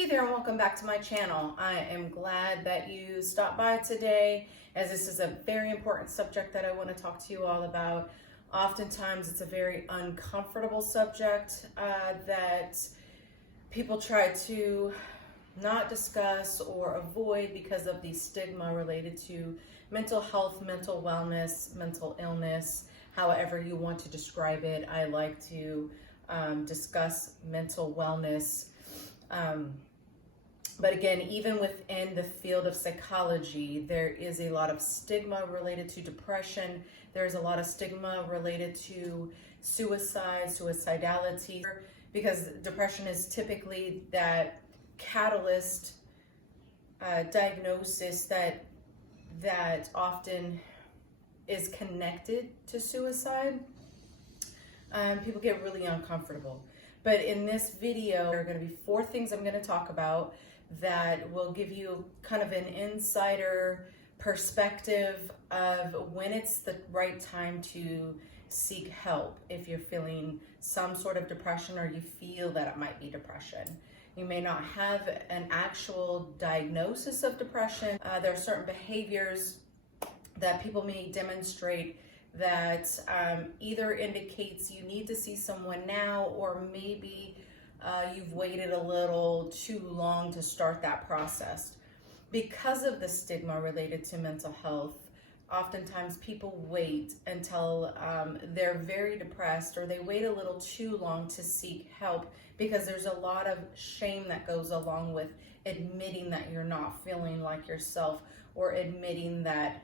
Hey there and welcome back to my channel. I am glad that you stopped by today, as this is a very important subject that I want to talk to you all about. Oftentimes it's a very uncomfortable subject that people try to not discuss or avoid because of the stigma related to mental health, mental wellness, mental illness, however you want to describe it. I like to discuss mental wellness. But again, even within the field of psychology, there is a lot of stigma related to depression. There's a lot of stigma related to suicide, suicidality, because depression is typically that catalyst diagnosis that often is connected to suicide. People get really uncomfortable. But in this video, there are going to be 4 things I'm going to talk about that will give you kind of an insider perspective of when it's the right time to seek help if you're feeling some sort of depression or you feel that it might be depression. You may not have an actual diagnosis of depression. There are certain behaviors that people may demonstrate that either indicates you need to see someone now, or maybe you've waited a little too long to start that process. Because of the stigma related to mental health, oftentimes people wait until they're very depressed, or they wait a little too long to seek help, because there's a lot of shame that goes along with admitting that you're not feeling like yourself, or admitting that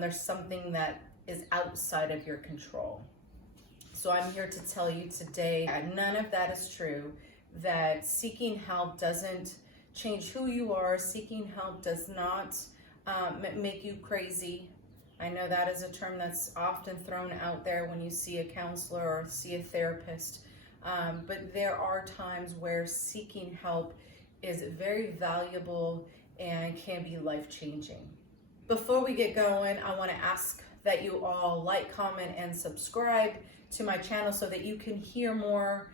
there's something that is outside of your control. So I'm here to tell you today that none of that is true, that seeking help doesn't change who you are. Seeking help does not make you crazy. I know that is a term that's often thrown out there when you see a counselor or see a therapist, but there are times where seeking help is very valuable and can be life-changing. Before we get going, I want to ask that you all like, comment, and subscribe to my channel so that you can hear more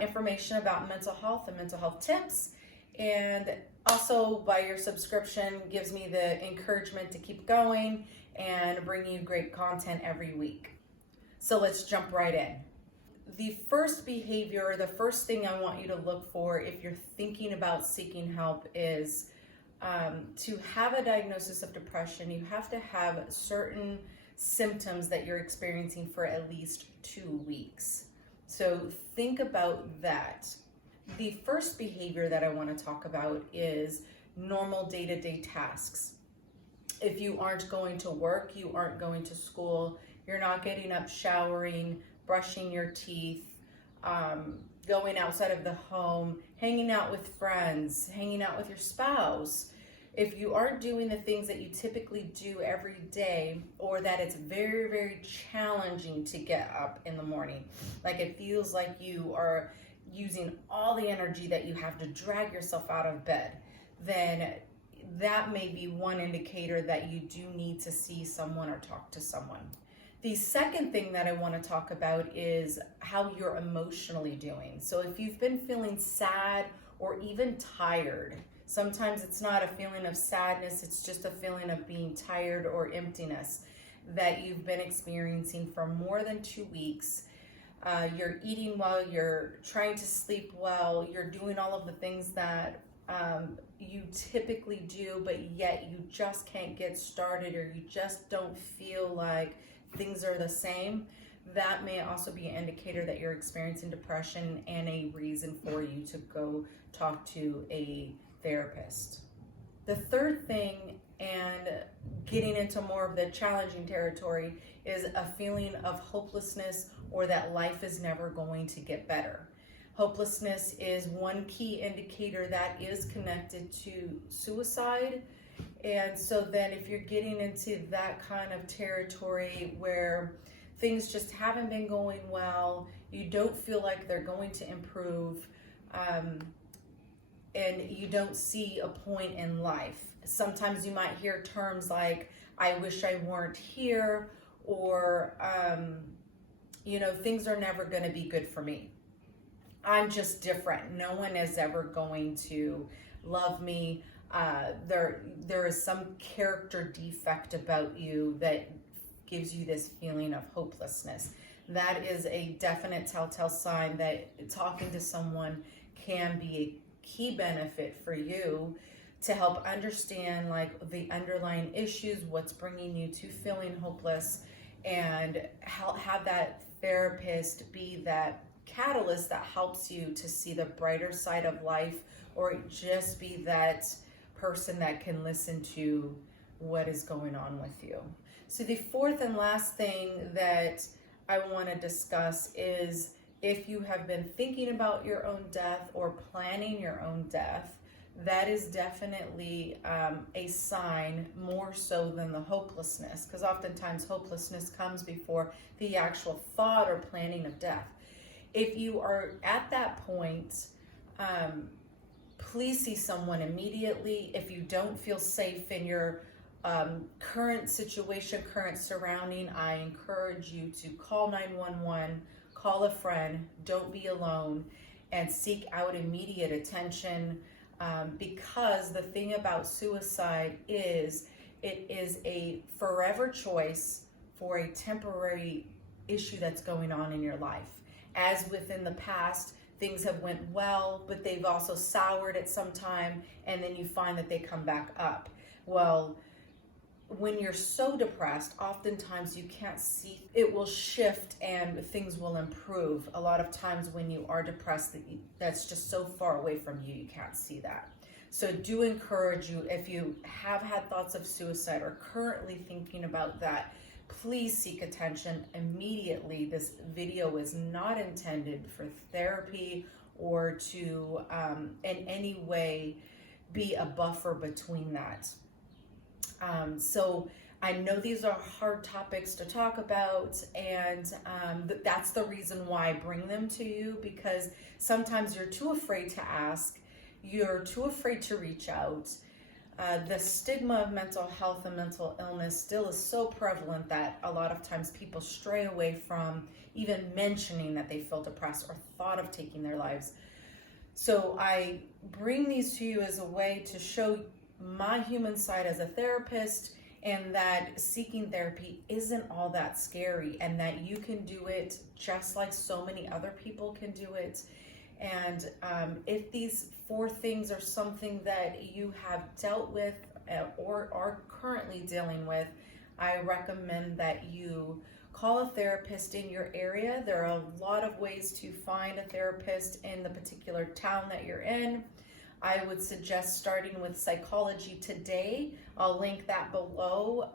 information about mental health and mental health tips. And also, by your subscription, gives me the encouragement to keep going and bring you great content every week. So let's jump right in. The first behavior, the first thing I want you to look for if you're thinking about seeking help is to have a diagnosis of depression. You have to have certain symptoms that you're experiencing for at least 2 weeks. So think about that. The first behavior that I want to talk about is normal day-to-day tasks. If you aren't going to work, you aren't going to school, you're not getting up, showering, brushing your teeth, going outside of the home, hanging out with friends, hanging out with your spouse. If you aren't doing the things that you typically do every day, or that it's very, very challenging to get up in the morning, like it feels like you are using all the energy that you have to drag yourself out of bed, then that may be one indicator that you do need to see someone or talk to someone. The second thing that I want to talk about is how you're emotionally doing. So if you've been feeling sad or even tired, sometimes it's not a feeling of sadness, it's just a feeling of being tired or emptiness that you've been experiencing for more than 2 weeks. You're eating well, you're trying to sleep well, you're doing all of the things that you typically do, but yet you just can't get started, or you just don't feel like things are the same. That may also be an indicator that you're experiencing depression and a reason for you to go talk to a therapist. The third thing, and getting into more of the challenging territory, is a feeling of hopelessness, or that life is never going to get better. Hopelessness is one key indicator that is connected to suicide. And so then if you're getting into that kind of territory where things just haven't been going well, you don't feel like they're going to improve, and you don't see a point in life. Sometimes you might hear terms like, I wish I weren't here, or, things are never going to be good for me. I'm just different. No one is ever going to love me. There is some character defect about you that gives you this feeling of hopelessness. That is a definite telltale sign that talking to someone can be a key benefit for you to help understand like the underlying issues, what's bringing you to feeling hopeless, and have that therapist be that catalyst that helps you to see the brighter side of life, or just be that person that can listen to what is going on with you. So the fourth and last thing that I want to discuss is if you have been thinking about your own death or planning your own death, that is definitely a sign more so than the hopelessness, because oftentimes hopelessness comes before the actual thought or planning of death. If you are at that point, please see someone immediately. If you don't feel safe in your current situation, current surrounding, I encourage you to call 911, call a friend, don't be alone, and seek out immediate attention, because the thing about suicide is it is a forever choice for a temporary issue that's going on in your life. As within the past, things have went well, but they've also soured at some time, and then you find that they come back up. Well, when you're so depressed, oftentimes you can't see. It will shift and things will improve. A lot of times when you are depressed, that's just so far away from you, you can't see that. So do encourage you, if you have had thoughts of suicide or currently thinking about that, please seek attention immediately. This video is not intended for therapy or to in any way be a buffer between that. So I know these are hard topics to talk about, and that's the reason why I bring them to you, because sometimes you're too afraid to ask, you're too afraid to reach out. The stigma of mental health and mental illness still is so prevalent that a lot of times people stray away from even mentioning that they feel depressed or thought of taking their lives. So I bring these to you as a way to show my human side as a therapist, and that seeking therapy isn't all that scary, and that you can do it just like so many other people can do it. And if these four things are something that you have dealt with or are currently dealing with, I recommend that you call a therapist in your area. There are a lot of ways to find a therapist in the particular town that you're in. I would suggest starting with Psychology Today. I'll link that below,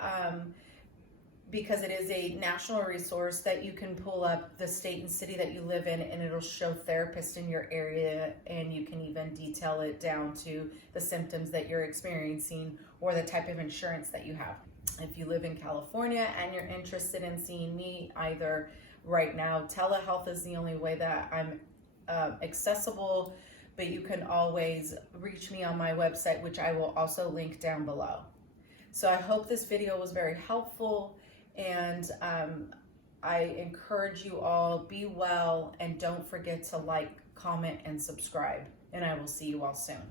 because it is a national resource that you can pull up the state and city that you live in, and it'll show therapists in your area, and you can even detail it down to the symptoms that you're experiencing or the type of insurance that you have. If you live in California and you're interested in seeing me, either right now, telehealth is the only way that I'm accessible, but you can always reach me on my website, which I will also link down below. So I hope this video was very helpful, and I encourage you all, be well, and don't forget to like, comment, and subscribe, and I will see you all soon.